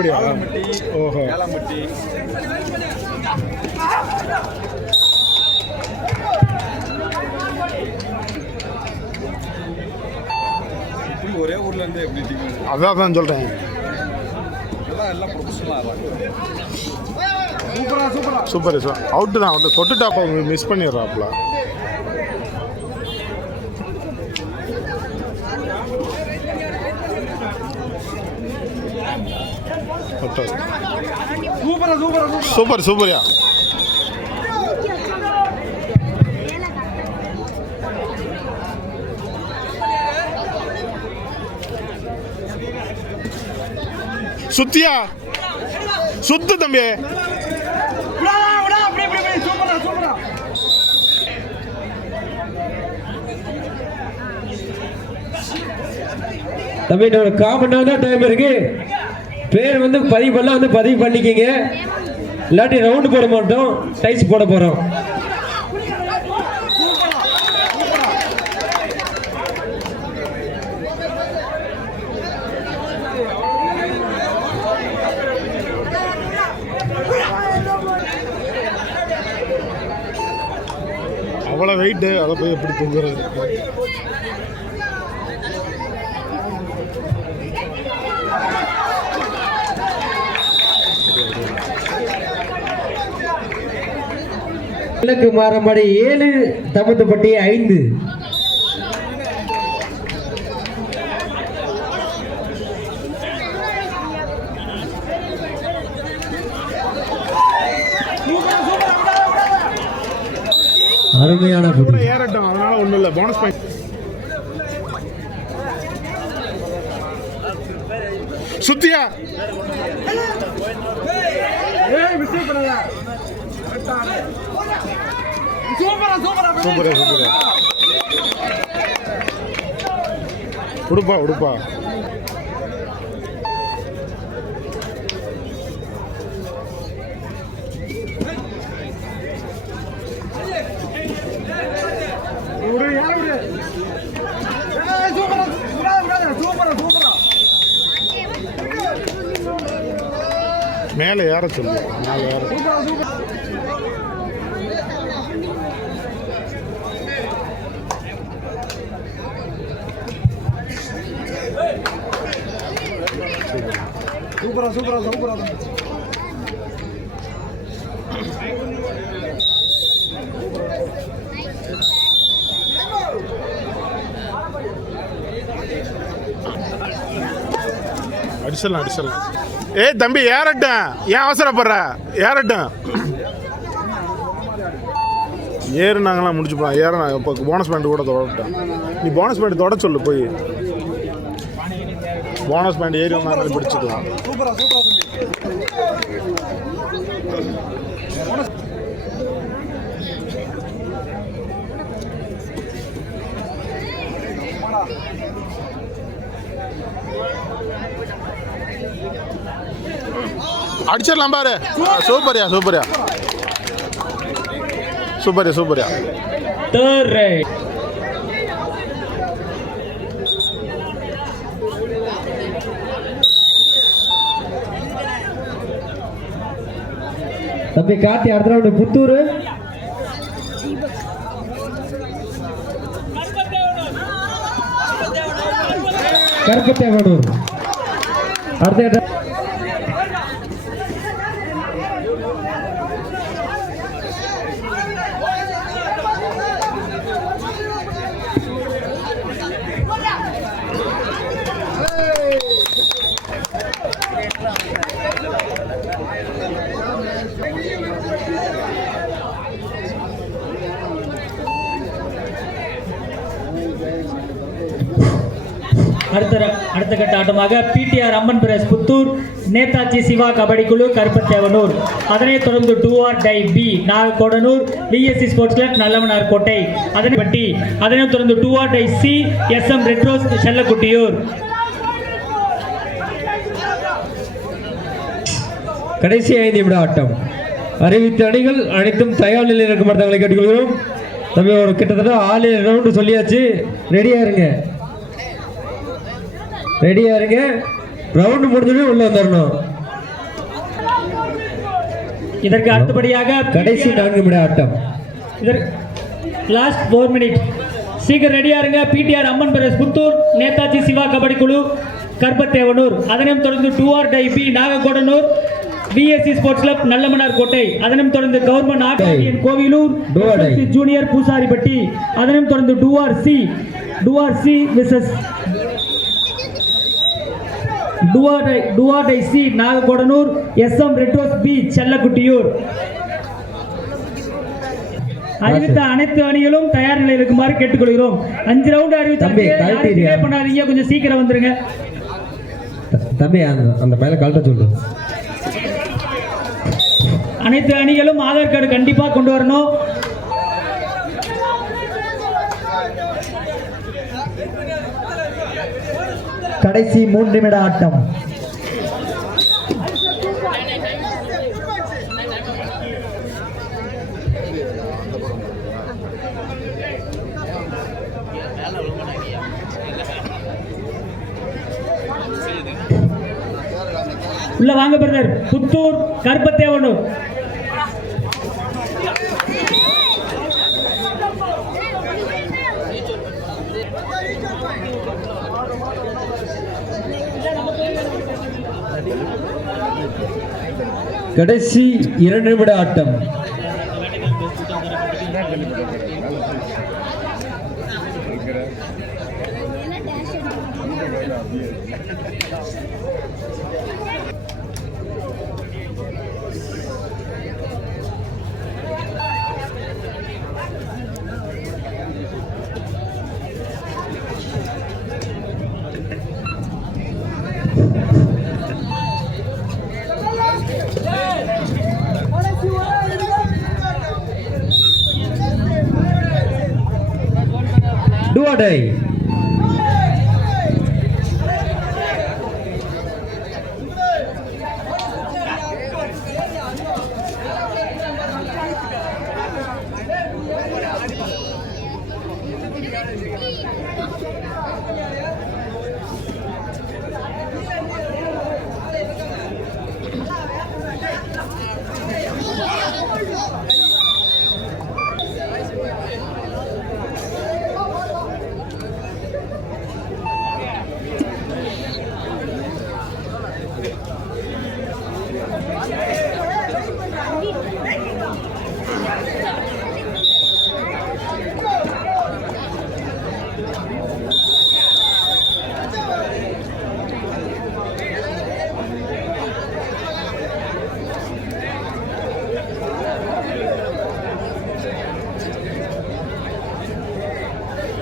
அப்படியா? ஓஹோ. ஒரே ஊர்ல இருந்து எப்படி அதான் சொல்றேன். எல்லாம் ப்ரொஃபஷனலா சூப்பர் சார். அவுட்டு தான். அவுட்டு தொட்டுட்டா அப்போ மிஸ் பண்ணிடுறாப்புல. சூப்பர் சூப்பர்யா. சுத்தியா சுத்து தம்பி. தம்பி ஒரு காமன் தான் டைம் இருக்கு. பேர் வந்து பதிவு பண்ணலாம், வந்து பதிவு பண்ணிக்கிங்க. இல்லாட்டி ரவுண்டு போட மாட்டோம், டைஸ் போட போறோம். அவ்வளோ வெயிட்டு, அதை போய் எப்படி தூங்குறது? கிழக்கு மாறம்படி 7, தமுத்துப்பட்டி 5. அருமையான ஏறட்டும், அதனால ஒன்றும் இல்லை. Bonus point. சுத்தியா சூப்பரா சூப்பரா. உடுப்பா உடுப்பா. மேலே ஏற சொல்லு. மேலே ஏற. சூப்பரா சூப்பரா சூப்பரா. அடிச்சலாம் அடிச்சலாம். ஏய் தம்பி ஏறட்டும், ஏன் அவசரப்படுற? ஏறட்டும். ஏறுனாங்களாம் முடிச்சுப்போம். ஏறினா இப்போ போனஸ் பாயிண்ட் கூட தொடட்டேன். நீ போனஸ் பாயிண்ட் தொட சொல்லு போய். போனஸ் பாயிண்ட் ஏறி வந்தாலும் பிடிச்சிக்கலாம். சூப்பரா சூப்பரா அடிச்சிடலாம் பாரு. சூப்பர்யா சூப்பர்யா சூப்பர்யா சூப்பர்யா. தம்பி கார்த்தி அடுத்த ரவுண்டு புத்தூர். கருப்பத்தேவனூர் அடுத்த. அடுத்த கட்ட ஆட்டமாக பிடிஆர் அம்மன் பிரஸ் புத்தூர், நேதாஜி சிவா கபடி குழு கருப்பத்தேவனூர். அதனைத் தொடர்ந்து 2R B Nagakodanur, VSC sports club Nallavanar Kottai Athanaipatti. அதனைத் தொடர்ந்து 2R சி SM ரெட்ரோஸ் செல்லக்குட்டியூர். கடைசி 5 நிமிட ஆட்டம். அறிவித்த அணிகள் அனைத்தும் தயார் நிலையில் இருக்கும் தங்களை கேட்டுக்கொள்கிறோம். தம்பி ஒரு கிட்டத்தட்ட 6 ரவுண்டு சொல்லியாச்சு. ரெடியா இருங்க, ரெடியா இருங்க. ரவுண்டு முடிஞ்சோடனே உள்ள வந்துடணும். இதற்கு அடுத்தபடியாக கடைசி 4 நிமிட ஆட்டம். இதற்கு லாஸ்ட் 4 மினிட். சீக்கிரம் ரெடியா இருங்க. பிடிஆர் அம்மன் பிரதேஷ் புத்தூர், நேதாஜி சிவா கபடி குழு கர்பத்தேவனூர், அதனையும் தொடர்ந்து 2R டை B Nagakodanur, VSC sports club Nallamanar Kottai, அதனையும் தொடர்ந்து government art union Kovilur, junior Poosaripatti, அதனையும் தொடர்ந்து 2RC விசஸ் டுவார்டை சி நாககோடனூர், SM ரெட்ரோஸ் பி செல்லக்குட்டியூர். அறிவித்த அனைத்து அணிகளும் தயார் நிலையில் இருக்குமாறு கேட்டுக்கொள்கிறோம். 5 ரவுண்ட் அறிவித்தாங்க, பண்ணாதீங்க, கொஞ்சம் சீக்கிரம் வந்துருங்க. தம்பி அந்த மேல கழட்ட சொல்லு. அனைத்து அணிகளும் ஆதார் கார்டு கண்டிப்பா கொண்டு வரணும். கடைசி 3 நிமிட ஆட்டம். உள்ள வாங்க பிரதர். புத்தூர் கருப்பத்தேவனூர். கடைசி 2 நிமிட ஆட்டம். Do or die.